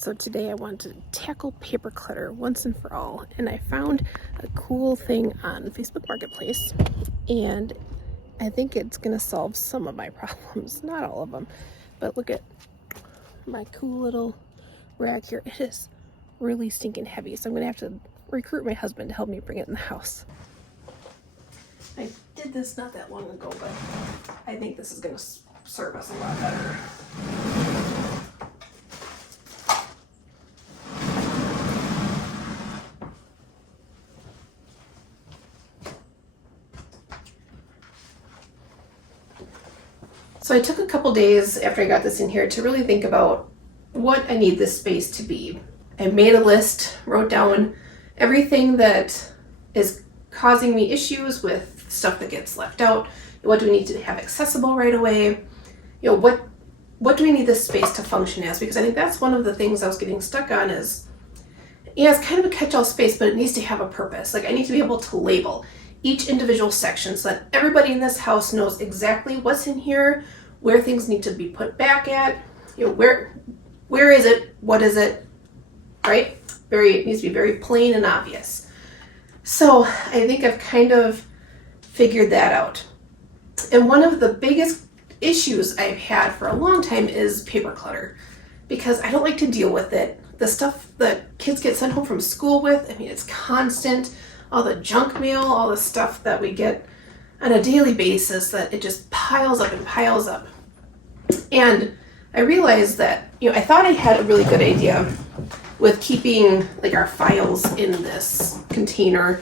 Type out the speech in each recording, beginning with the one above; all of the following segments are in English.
So today I want to tackle paper clutter once and for all, and I found a cool thing on Facebook Marketplace, and I think it's going to solve some of my problems, not all of them. But look at my cool little rack here. It is really stinking heavy, so I'm going to have to recruit my husband to help me bring it in the house. I did this not that long ago, but I think this is going to serve us a lot better. So I took a couple days after I got this in here to really think about what I need this space to be. I made a list, wrote down everything that is causing me issues with stuff that gets left out. What do we need to have accessible right away? What do we need this space to function as? Because I think that's one of the things I was getting stuck on is, it's kind of a catch-all space, but it needs to have a purpose. Like I need to be able to label each individual section so that everybody in this house knows exactly what's in here, where things need to be put back at, where is it, what is it, right? It needs to be very plain and obvious. So I think I've kind of figured that out. And one of the biggest issues I've had for a long time is paper clutter, because I don't like to deal with it. The stuff that kids get sent home from school with, it's constant. All the junk mail, all the stuff that we get on a daily basis, that it just piles up and piles up. And I realized that, I thought I had a really good idea with keeping like our files in this container,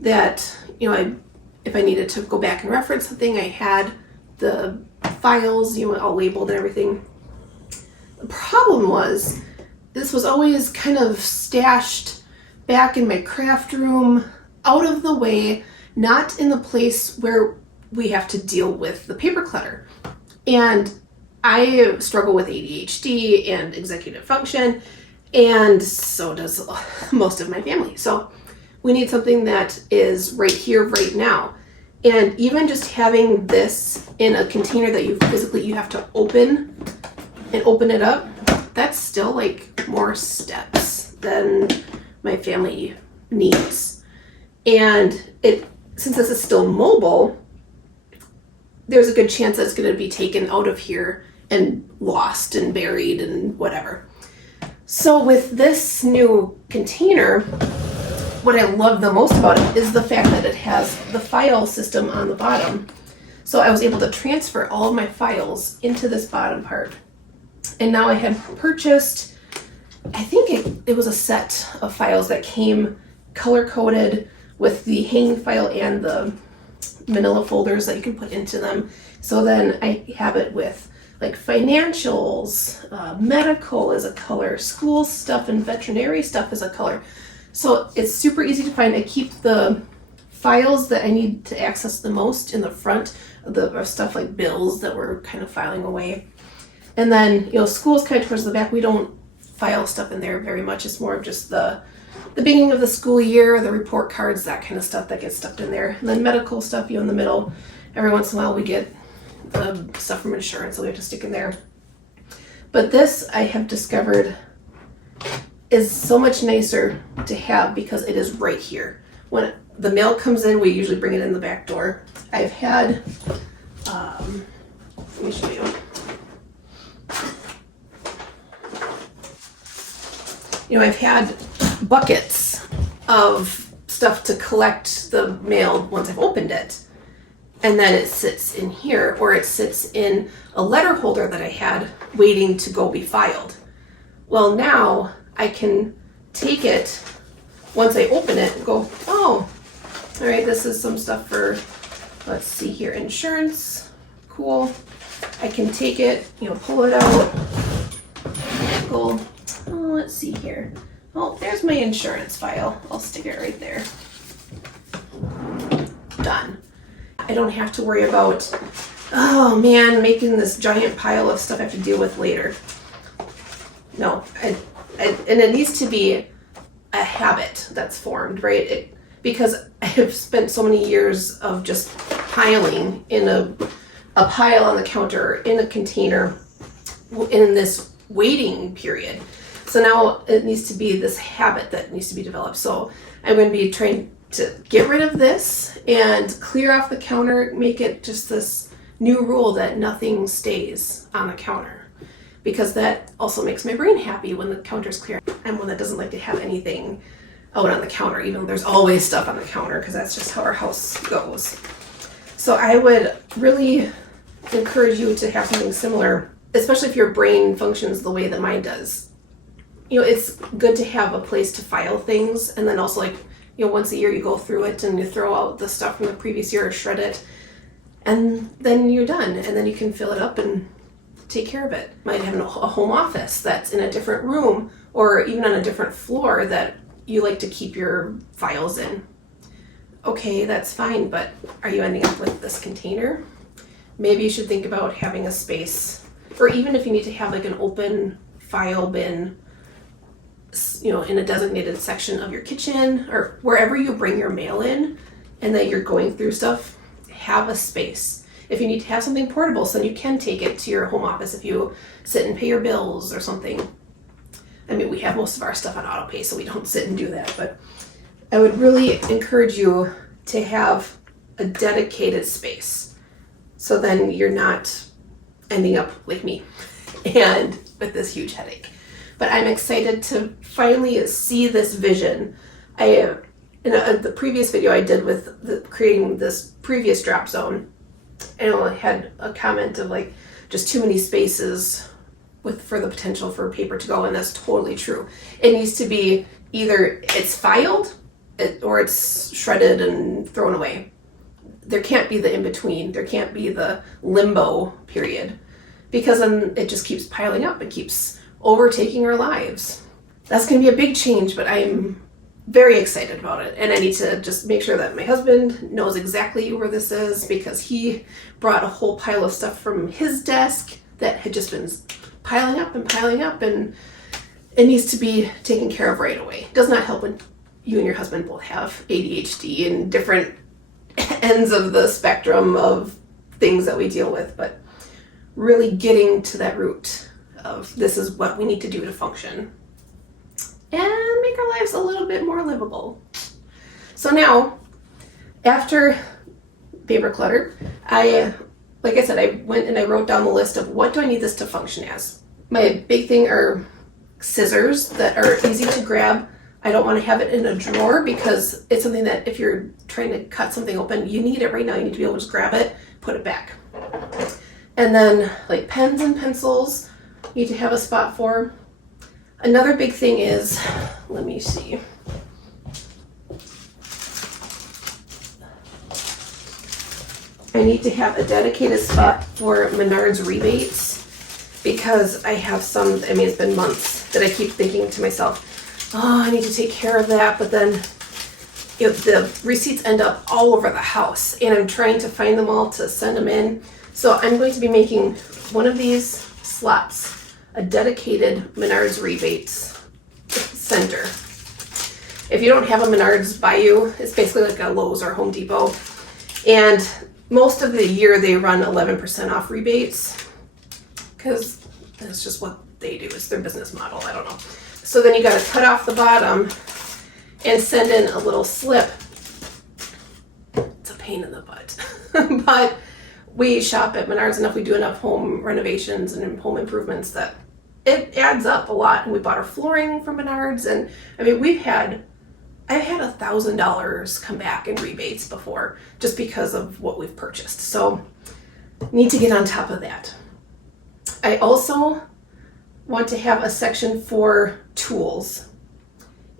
that, if I needed to go back and reference something, I had the files, all labeled and everything. The problem was, this was always kind of stashed back in my craft room, out of the way, not in the place where we have to deal with the paper clutter. And I struggle with ADHD and executive function, and so does most of my family. So we need something that is right here, right now. And even just having this in a container that you have to open it up, that's still like more steps than my family needs. And since this is still mobile, there's a good chance that it's going to be taken out of here and lost and buried and whatever. So with this new container, what I love the most about it is the fact that it has the file system on the bottom. So I was able to transfer all of my files into this bottom part. And now I had purchased, I think it was a set of files that came color-coded with the hanging file and the manila folders that you can put into them. So then I have it with like financials, medical is a color, school stuff and veterinary stuff is a color. So it's super easy to find. I keep the files that I need to access the most in the front, of stuff like bills that we're kind of filing away. And then, school's kind of towards the back. We don't file stuff in there very much. It's more of just the beginning of the school year, the report cards, that kind of stuff that gets stuffed in there. And then medical stuff, in the middle. Every once in a while we get the stuff from insurance that we have to stick in there. But this, I have discovered, is so much nicer to have because it is right here. When the mail comes in, we usually bring it in the back door. I've had, let me show you. I've had buckets of stuff to collect the mail once I've opened it. And then it sits in here, or it sits in a letter holder that I had waiting to go be filed. Well, now I can take it once I open it and go, oh, all right, this is some stuff for, let's see here, insurance, cool. I can take it, pull it out, go, let's see here. Oh, there's my insurance file. I'll stick it right there. Done. I don't have to worry about, making this giant pile of stuff I have to deal with later. No, and it needs to be a habit that's formed, right? Because I have spent so many years of just piling in a pile on the counter, in a container, in this waiting period. So now it needs to be this habit that needs to be developed. So I'm going to be trying to get rid of this and clear off the counter, make it just this new rule that nothing stays on the counter, because that also makes my brain happy when the counter's clear. I'm one that doesn't like to have anything out on the counter, even though there's always stuff on the counter, because that's just how our house goes. So I would really encourage you to have something similar, especially if your brain functions the way that mine does. You know, it's good to have a place to file things, and then also, like, you know, once a year you go through it and you throw out the stuff from the previous year or shred it, and then you're done, and then you can fill it up and take care of it. Might have a home office that's in a different room or even on a different floor that you like to keep your files in. Okay, that's fine, but are you ending up with this container? Maybe you should think about having a space, or even if you need to have like an open file bin, you know, in a designated section of your kitchen or wherever you bring your mail in and that you're going through stuff, have a space. If you need to have something portable so you can take it to your home office if you sit and pay your bills or something. I mean, we have most of our stuff on auto pay, so we don't sit and do that, but I would really encourage you to have a dedicated space. So then you're not ending up like me and with this huge headache. But I'm excited to finally see this vision. In the previous video I did with creating this previous drop zone, I had a comment of like just too many spaces for the potential for paper to go, and that's totally true. It needs to be either it's filed or it's shredded and thrown away. There can't be the in-between. There can't be the limbo period, because then it just keeps piling up. It keeps overtaking our lives. That's going to be a big change, but I'm very excited about it, and I need to just make sure that my husband knows exactly where this is, because he brought a whole pile of stuff from his desk that had just been piling up, and it needs to be taken care of right away. It does not help when you and your husband both have ADHD and different ends of the spectrum of things that we deal with, but really getting to that root of this is what we need to do to function and make our lives a little bit more livable. So now, after paper clutter, like I said, I went and I wrote down the list of what do I need this to function as. My big thing are scissors that are easy to grab. I don't want to have it in a drawer, because it's something that if you're trying to cut something open, you need it right now. You need to be able to just grab it, put it back. And then like pens and pencils, you need to have a spot for. Another big thing is, let me see. I need to have a dedicated spot for Menards rebates, because I have some, I mean, it's been months that I keep thinking to myself, oh, I need to take care of that, but then the receipts end up all over the house, and I'm trying to find them all to send them in. So I'm going to be making one of these slots a dedicated Menards rebates center. If you don't have a Menards by you, it's basically like a Lowe's or Home Depot, and most of the year they run 11% off rebates, because that's just what they do. It's their business model. I don't know. So then you got to cut off the bottom and send in a little slip. It's a pain in the butt. But we shop at Menards enough, we do enough home renovations and home improvements that it adds up a lot. And we bought our flooring from Menards, and I mean, I've had $1,000 come back in rebates before just because of what we've purchased. So need to get on top of that. I also want to have a section for tools,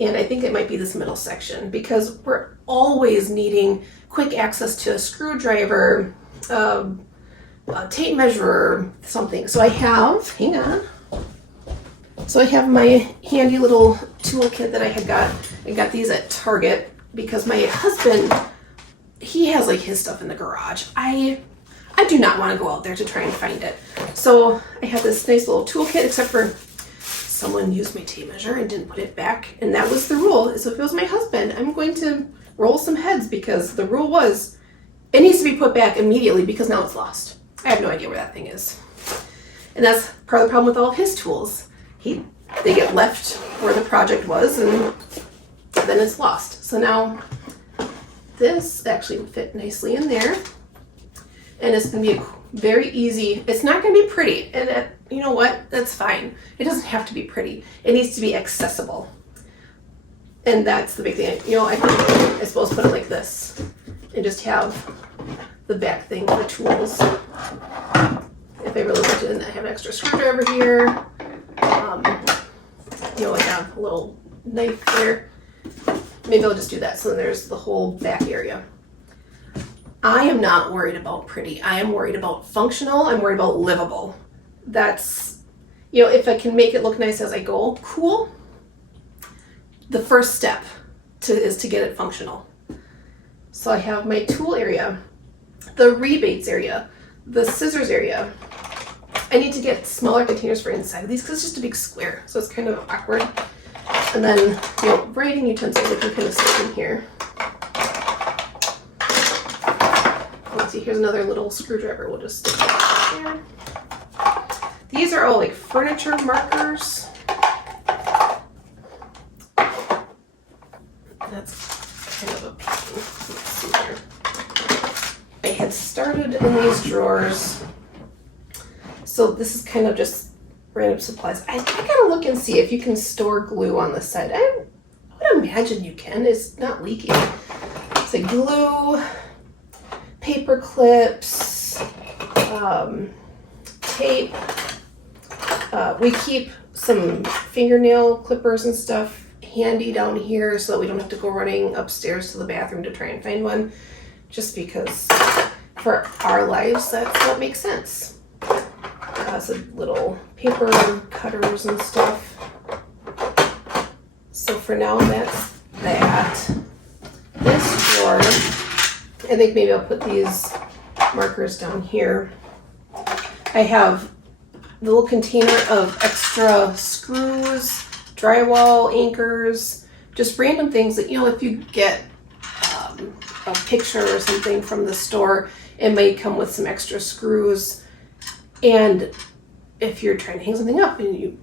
and I think it might be this middle section, because we're always needing quick access to a screwdriver, a tape measure, something. So I have, hang on. So I have my handy little toolkit that I got these at Target, because my husband, he has like his stuff in the garage. I do not want to go out there to try and find it. So I have this nice little toolkit, except for someone used my tape measure and didn't put it back. And that was the rule. So if it was my husband, I'm going to roll some heads, because the rule was it needs to be put back immediately, because now it's lost. I have no idea where that thing is. And that's part of the problem with all of his tools. He they get left where the project was, and then it's lost. So now this actually would fit nicely in there, and it's going to be a very easy. It's not going to be pretty, and you know what? That's fine. It doesn't have to be pretty. It needs to be accessible, and that's the big thing. You know, I suppose put it like this, and just have the back thing for tools. If I really want to, and I have an extra screwdriver here. You know, I have a little knife there. Maybe I'll just do that. So then there's the whole back area. I am not worried about pretty. I am worried about functional. I'm worried about livable. That's, you know, if I can make it look nice as I go, cool. The first step is to get it functional. So I have my tool area, the rebates area, the scissors area. I need to get smaller containers for inside of these because it's just a big square, so it's kind of awkward. And then, you know, writing utensils, we can kind of stick in here. Let's see, here's another little screwdriver. We'll just stick it there. These are all like furniture markers. That's kind of a pain. Let's see here. I had started in these drawers. So this is kind of just random supplies. I gotta look and see if you can store glue on the side. I would imagine you can. It's not leaking. It's like glue, paper clips, tape. We keep some fingernail clippers and stuff handy down here so that we don't have to go running upstairs to the bathroom to try and find one. Just because for our lives, that's what makes sense. Some little paper cutters and stuff. So for now, that's that. This drawer, I think maybe I'll put these markers down here. I have the little container of extra screws, drywall, anchors, just random things that, you know, if you get a picture or something from the store, it might come with some extra screws. And if you're trying to hang something up and you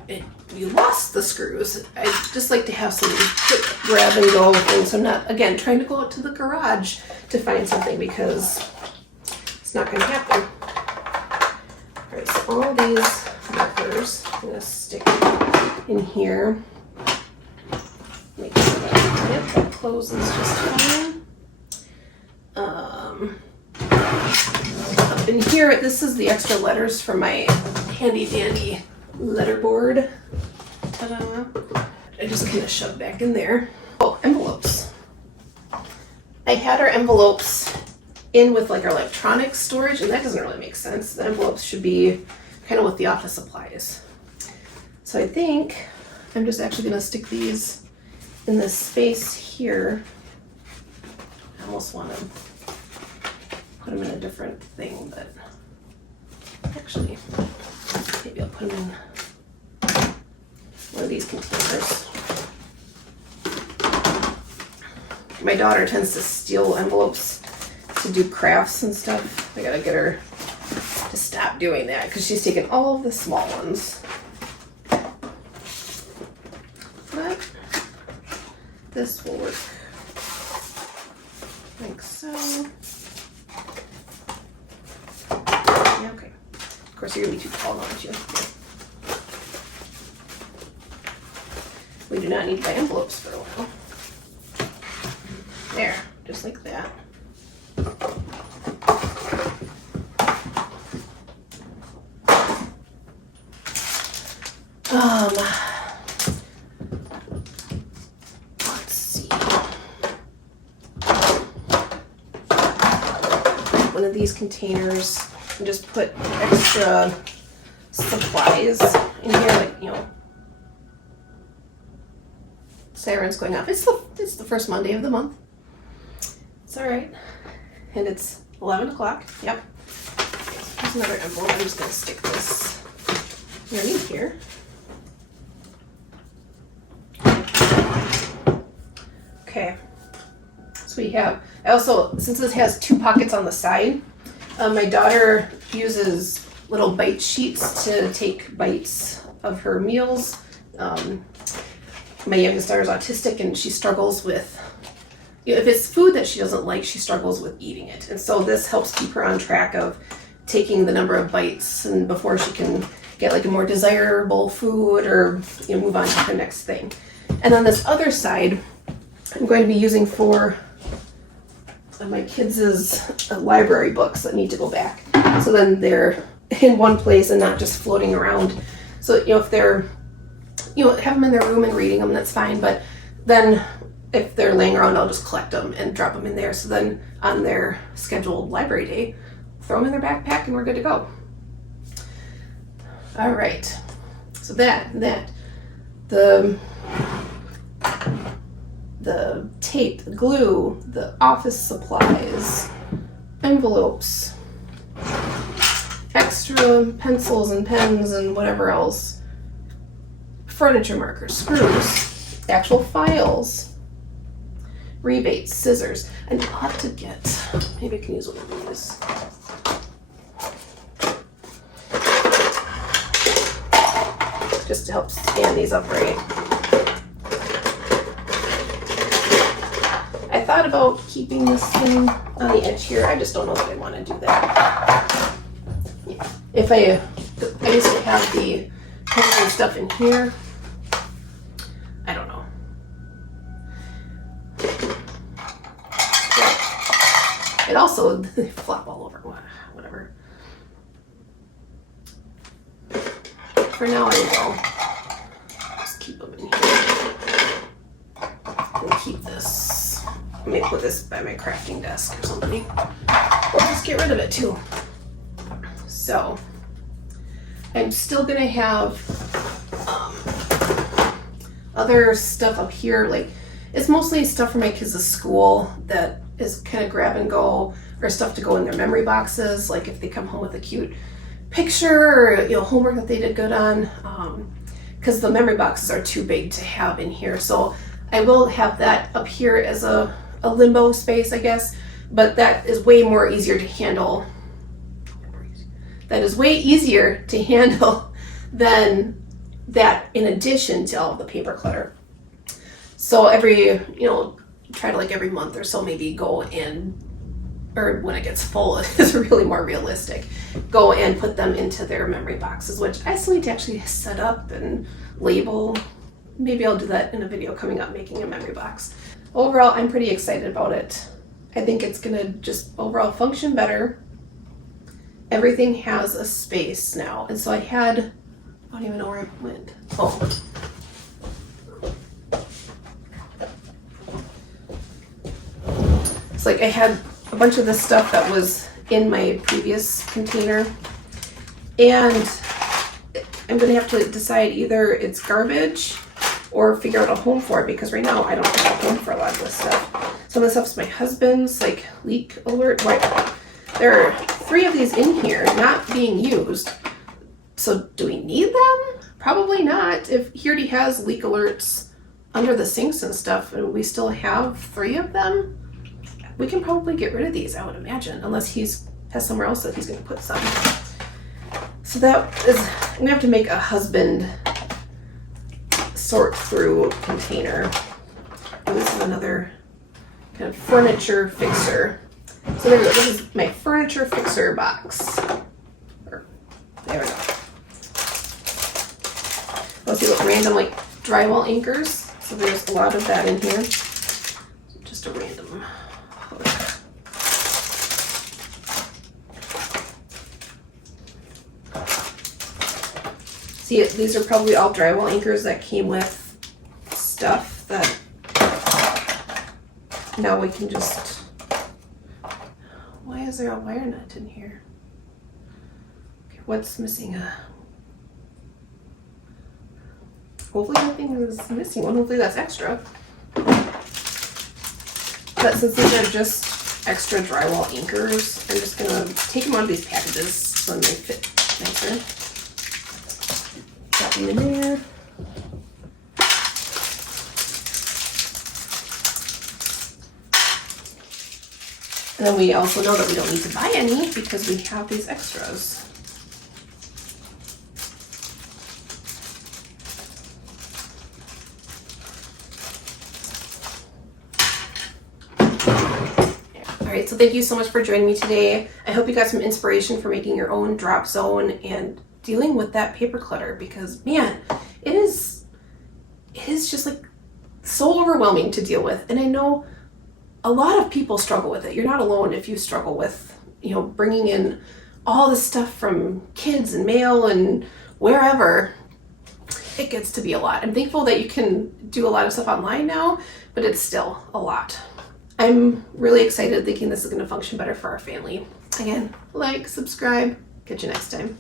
lost the screws, I just like to have some quick grab and go things. So I'm not, again, trying to go out to the garage to find something because it's not going to happen. All right, so all these markers I'm going to stick in here. Make sure that closes just fine. Up in here, this is the extra letters for my handy dandy letterboard. Ta-da! I just kind of shoved back in there. Oh, envelopes. I had our envelopes in with like our electronics storage, and that doesn't really make sense. The envelopes should be kind of with the office supplies. So I think I'm just actually going to stick these in this space here. I almost want to put them in a different thing, but actually, maybe I'll put them in one of these containers. My daughter tends to steal envelopes to do crafts and stuff. I gotta get her to stop doing that because she's taken all of the small ones. But this will work like so. Yeah, okay. Of course, you're gonna be too tall, aren't you? Yeah. We do not need to buy envelopes for a while. There, just like that. Let's see. One of these containers and just put extra supplies in here, like, you know, siren's going off. It's the first Monday of the month. It's all right. And it's 11 o'clock. Yep. Here's another envelope. I'm just going to stick this underneath here. Okay. So we have, I also, since this has two pockets on the side, my daughter uses little bite sheets to take bites of her meals My youngest daughter is autistic and she struggles with, if it's food that she doesn't like, she struggles with eating it. And so this helps keep her on track of taking the number of bites and before she can get like a more desirable food or move on to her next thing. And on this other side, I'm going to be using for my kids' library books that need to go back. So then they're in one place and not just floating around. So, if they're, have them in their room and reading them, that's fine. But then if they're laying around, I'll just collect them and drop them in there. So then on their scheduled library day, throw them in their backpack and we're good to go. All right. So the tape, the glue, the office supplies, envelopes, extra pencils and pens and whatever else, furniture markers, screws, actual files, rebates, scissors, and I ought to get, maybe I can use one of these. Just to help stand these upright. I thought about keeping this thing on the edge here. I just don't know that I want to do that. Yeah. If I used to have the pens and stuff in here. I don't know. Yeah. It also, they flop all over, whatever. For now, I will just keep them in here. And keep this. I may put this by my crafting desk or something. Or just get rid of it too. So, I'm still gonna have other stuff up here. Like, it's mostly stuff for my kids' school that is kind of grab and go, or stuff to go in their memory boxes. Like if they come home with a cute picture or homework that they did good on, because the memory boxes are too big to have in here. So I will have that up here as a limbo space, I guess, but that is way more easier to handle. That is way easier to handle than that, in addition to all of the paper clutter. So every, try to like every month or so maybe go in, or when it gets full, it's really more realistic, go and put them into their memory boxes, which I still need to actually set up and label. Maybe I'll do that in a video coming up, making a memory box. Overall, I'm pretty excited about it. I think it's gonna just overall function better. Everything has a space now. And so I don't even know where I went. Oh. It's like I had a bunch of this stuff that was in my previous container, and I'm gonna have to decide either it's garbage or figure out a home for it, because right now I don't have a home for a lot of this stuff. Some of the stuff's my husband's, like leak alert. Right. There are 3 of these in here not being used. So do we need them? Probably not. If he already has leak alerts under the sinks and stuff, and we still have 3 of them, we can probably get rid of these, I would imagine, unless has somewhere else that he's going to put some. So that is, I'm going to have to make a husband sort through container. And this is another kind of furniture fixer. So there we go. This is my furniture fixer box. There we go. Let's see what random like drywall anchors. So there's a lot of that in here. Just a random hook. See, these are probably all drywall anchors that came with stuff that now we can just. Why is there a wire nut in here? Okay, what's missing? Hopefully nothing is missing one. Hopefully that's extra. But since these are just extra drywall anchors, I'm just gonna take them out of these packages so they fit nicer. Drop them in there. And then we also know that we don't need to buy any because we have these extras. right, so thank you so much for joining me today. I hope you got some inspiration for making your own drop zone and dealing with that paper clutter, because man, it is just like so overwhelming to deal with. And I know a lot of people struggle with it. You're not alone if you struggle with, bringing in all this stuff from kids and mail and wherever. It gets to be a lot. I'm thankful that you can do a lot of stuff online now, but it's still a lot. I'm really excited thinking this is going to function better for our family. Again, like, subscribe. Catch you next time.